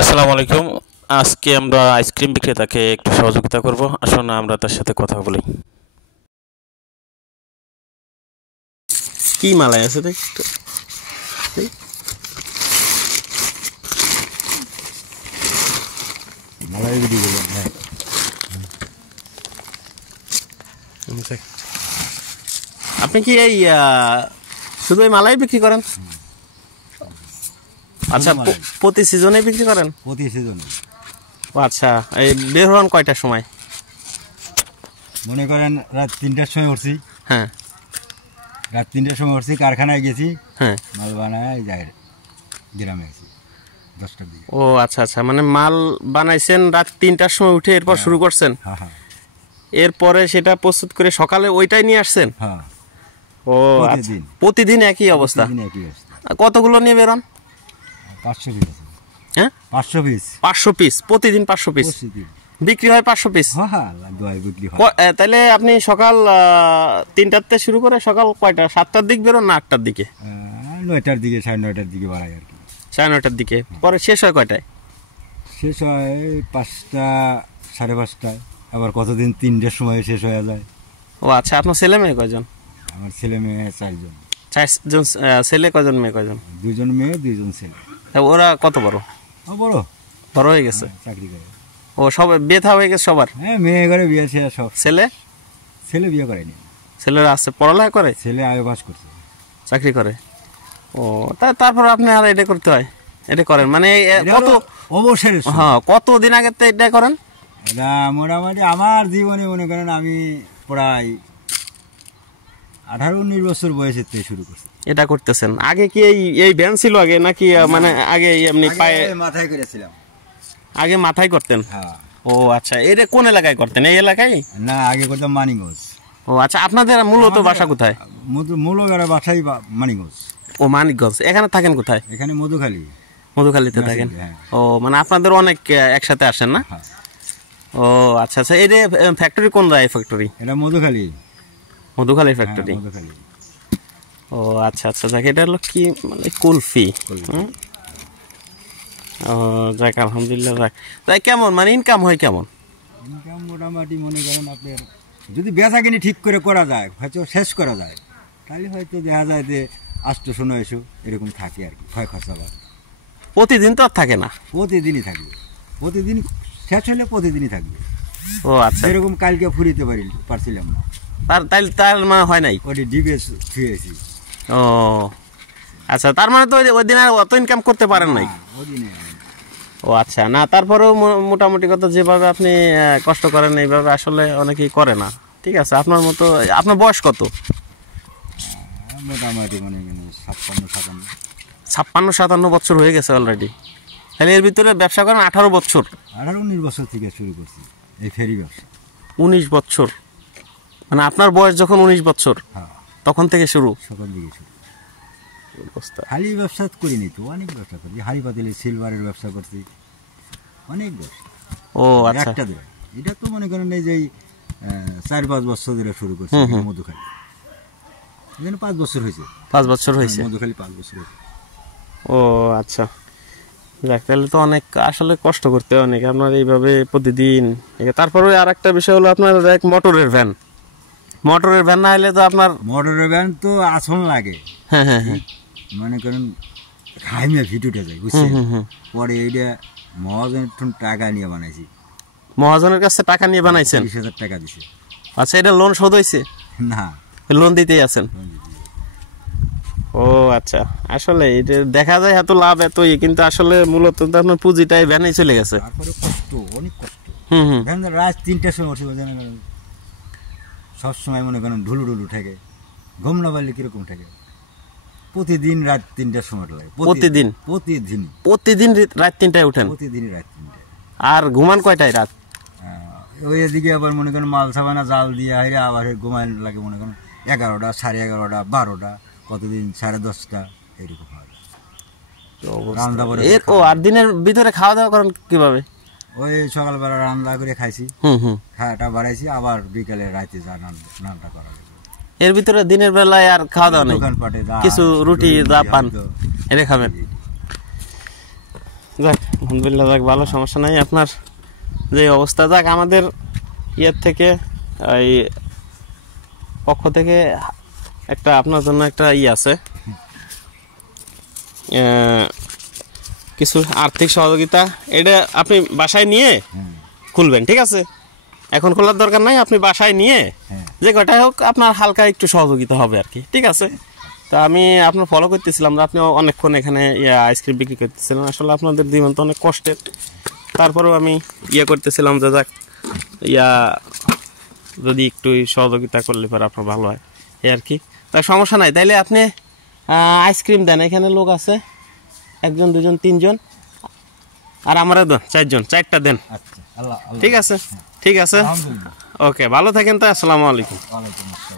আসসালামু আলাইকুম। আজকে আমরা আইসক্রিম বিক্রেতাকে একটু সহযোগিতা করব। আসুন আমরা তার সাথে কথা বলি। কি মালাই আছে দেখ একটু। মালাই বিক্রি করবেন? হ্যাঁ। আপনি কি এই শুধু এই মালাই বিক্রি করেন? আচ্ছা, প্রতি সিজনে বিক্রি করেন? প্রতি সিজনে। ও আচ্ছা, এই বের হন কয়টার সময়? মনে করেন রাত ৩টার সময় উঠছি। হ্যাঁ, রাত ৩টার সময় উঠছি, কারখানায় গেছি। হ্যাঁ, মাল বানায় যায় গ্রামে গেছি 10টার দিকে। ও আচ্ছা আচ্ছা, মানে মাল বানাইছেন রাত 3টার সময় উঠে, এরপর শুরু করছেন। হ্যাঁ হ্যাঁ এরপরে সেটা প্রস্তুত করে সকালে ওইটাই নিয়ে আসছেন? হ্যাঁ। ও আচ্ছা, প্রতিদিন একই অবস্থা? একই অবস্থা। কতগুলো নিয়ে বেরোন? 500 পিস আছে। হ্যাঁ, 500 পিস। 500 পিস প্রতিদিন? 500 পিস বিক্রি হয়? 500 পিস? হ্যাঁ হ্যাঁ, বিক্রি হয়। তাহলে আপনি সকাল 3টাতে শুরু করে সকাল কয়টা, 7টার দিক বেরোন না 8টার দিকে? 9টার দিকে, 9:30টার দিকে বাড়াই আর কি। 9:30টার দিকে। পরে শেষ হয় কয়টায়? শেষ হয় 5টা, 5:30টায়। আবার কতদিন 3টার সময় শেষ হয়ে যায়। ও আচ্ছা, আপনার ছেলে মেয়ে কয়জন? আমার ছেলে মেয়ে 4জন। 4জন ছেলে, কয়জন মেয়ে, কয়জন? 2জন মেয়ে, 2জন ছেলে। ওরা কত বড়? বড় বড় হয়ে গেছে? চাকরি করে। ও সব বিয়ে থা হয়ে গেছে সবার? হ্যাঁ, মেয়ে করে বিয়ে ছেলে সব। ছেলে? ছেলে বিয়ে করেনি। ছেলেরা আছে, পড়ালেখা করে? ছেলে আগে পাস করছে, চাকরি করে। ও তারপর আপনি আর এটা করতে হয়, এটা করেন মানে কত অবসরের? হ্যাঁ, কতদিন আগে তো এটা করেন? এটা মোটামুটি আমার জীবনে মনে করেন আমি প্রায় 18-19 বছর বয়সে থেকে শুরু করছি এটা করতেছেন। আগে কি এই ভ্যান ছিল আগে নাকি মানে আগে এমনি পায়ে মাথায় করেছিলাম? আগে মাথায় করতেন? হ্যাঁ। ও আচ্ছা, এটা কোন এলাকায় করতেন? এই এলাকায়? না, আগে করতাম মানিকগঞ্জ। ও আচ্ছা, আপনাদের মূলত বাসা কোথায়? মূলগাড়া বাসাই মানিকগঞ্জ। ও মানিকগঞ্জ। এখানে থাকেন কোথায়? এখানে মধুখালী। মধুখালীতে থাকেন? হ্যাঁ। ও মানে আপনাদের অনেক একসাথে আসেন না? হ্যাঁ। ও আচ্ছা আচ্ছা, এই ফ্যাক্টরি কোন রায় ফ্যাক্টরি? এটা মধুখালী। মধুখালী ফ্যাক্টরি। মধুখালী। ও আচ্ছা আচ্ছা, যাক, এটা হলো কি মানে কুলফি। ও যাক, আলহামদুলিল্লাহ। যাক, তাই কেমন মানে ইনকাম হয় কেমন? ইনকাম মোটামুটি মনে করেন আপনার যদি বেচাকিনি ঠিক করে করা যায়, হয়তো শেষ করা যায়, তাহলে হয়তো দেখা যায় যে 800-900 এরকম থাকে আর কি। ক্ষয় খরচা বাদ। প্রতিদিন তো আর থাকে না? প্রতিদিনই থাকবে। প্রতিদিন শেষ হলে প্রতিদিনই থাকবে। ও আচ্ছা, এরকম কালকে ফুরিতে পারছিলাম না। তার মানে হয় নাই? ওটি ডিবে ছুঁয়েছি। ও আচ্ছা, তার মানে তো ওই দিন আর অত ইনকাম করতে পারেন নাই? ওদিনে। ও আচ্ছা, না তারপরেও মোটামুটি কথা যেভাবে আপনি কষ্ট করেন এইভাবে আসলে অনেকেই করে না। ঠিক আছে, আপনার মতো। আপনার বয়স কত? মোটামুটি মনে করেন 56-57। 56-57 বছর হয়ে গেছে অলরেডি। তাহলে এর ভিতরে ব্যবসা করেন 18 বছর? 18-19 বছর থেকে শুরু করছি এই ফেরি ব্যবসা। 19 বছর মানে আপনার বয়স যখন 19 বছর, হ্যাঁ, তখন থেকে শুরু? সকাল দিকে শুরু। অবস্থা। খালি ব্যবসা করিনি তো, অনেক ব্যবসা করি। হাড়ি পাতিলে সিলভারের ব্যবসা করছি, অনেক ব্যবসা। ও আচ্ছা, একটা ধরে এটা তো মনে করেন এই যে 4-5 বছর ধরে শুরু করছি মধুখালী। এখানে 5 বছর হয়েছে। 5 বছর হয়েছে মধুখালী 5 বছর হয়েছে। ও আচ্ছা, যাক, তাহলে তো অনেক আসলে কষ্ট করতে হয় অনেক আপনার এইভাবে প্রতিদিন। তারপরে আর একটা বিষয় হলো আপনার এক মোটরের ভ্যান। মোটরের ভ্যান না হলে তো আপনার মোটরের ভ্যান তো আসন লাগে। হ্যাঁ হ্যাঁ হ্যাঁ, মনে করেন খাইমে ভিট উঠে যায়, বুঝছেন? পরে এইটা মহাজনের টাকা নিয়ে বানাইছি। মহাজনের কাছে টাকা নিয়ে বানাইছেন? 30,000 টাকা দিছে। আচ্ছা, এটা লোন শোধ হয়েছে? না, লোন দিতেই আছেন? ও আচ্ছা, আসলে এটা দেখা যায় এত লাভ এতই, কিন্তু আসলে মূলত তো আপনার পুঁজিটাই ভ্যানে চলে গেছে। তারপরে কষ্ট, অনেক কষ্ট। হুম। ভ্যান রাত 3টার সময় উঠে সবসময় মনে করেন ঢুলু ঠেকে। ঘুম না পারলে কিরকম ঠেকে। প্রতিদিন রাত 3টার সময় লাগে। প্রতিদিন? প্রতিদিন রাত 3টায় উঠেন? প্রতিদিনই রাত 3টায়। আর ঘুমান কয়টায় রাত? ওই এদিকে আবার মনে করেন মাল সাবানা জাল দিয়ে হাইরে আবার ঘুমায় লাগে মনে করেন 11টা, 11:30, 12টা, কতদিন 10:30 এরকম হয়। ও আর দিনের ভিতরে খাওয়া দাওয়া করেন কিভাবে? ওই সকালবেলা রান্না করে খাইছি, খাওয়াটা বাড়াইছি, আবার বিকালে রাতে যা রান্না করা। এর ভিতরে দিনের বেলায় আর খাওয়া দাওয়া নেই? কিছু রুটি যা পান এটা খাবেন? যাক আলহামদুলিল্লাহ, যাক ভালো, সমস্যা নাই। আপনার যে অবস্থা, যাক আমাদের ইয়ের থেকে এই পক্ষ থেকে একটা আপনার জন্য একটা আছে, কিছু আর্থিক সহযোগিতা। এটা আপনি বাসায় নিয়ে খুলবেন, ঠিক আছে? এখন খোলার দরকার নাই, আপনি বাসায় নিয়ে যে কটাই হোক আপনার হালকা একটু সহযোগিতা হবে আর কি, ঠিক আছে? তা আমি আপনার ফলো করতেছিলাম, আপনি অনেকক্ষণ এখানে আইসক্রিম বিক্রি করতেছিলেন। আসলে আপনাদের জীবন তো অনেক কষ্টের, তারপরেও আমি করতেছিলাম যে যাক যদি একটু সহযোগিতা করলে পরে আপনার ভালো হয় এই আর কি। তাই সমস্যা নাই, তাইলে আপনি আইসক্রিম দেন, এখানে লোক আছে 1 জন 2 জন 3 জন, আর আমারও দেন 4 জন, 4টা দেন, আচ্ছা, আল্লাহ ঠিক আছে? ঠিক আছে, ওকে, ভালো থাকেন। তো আসসালামু আলাইকুম। ওয়ালাইকুম আসসালাম।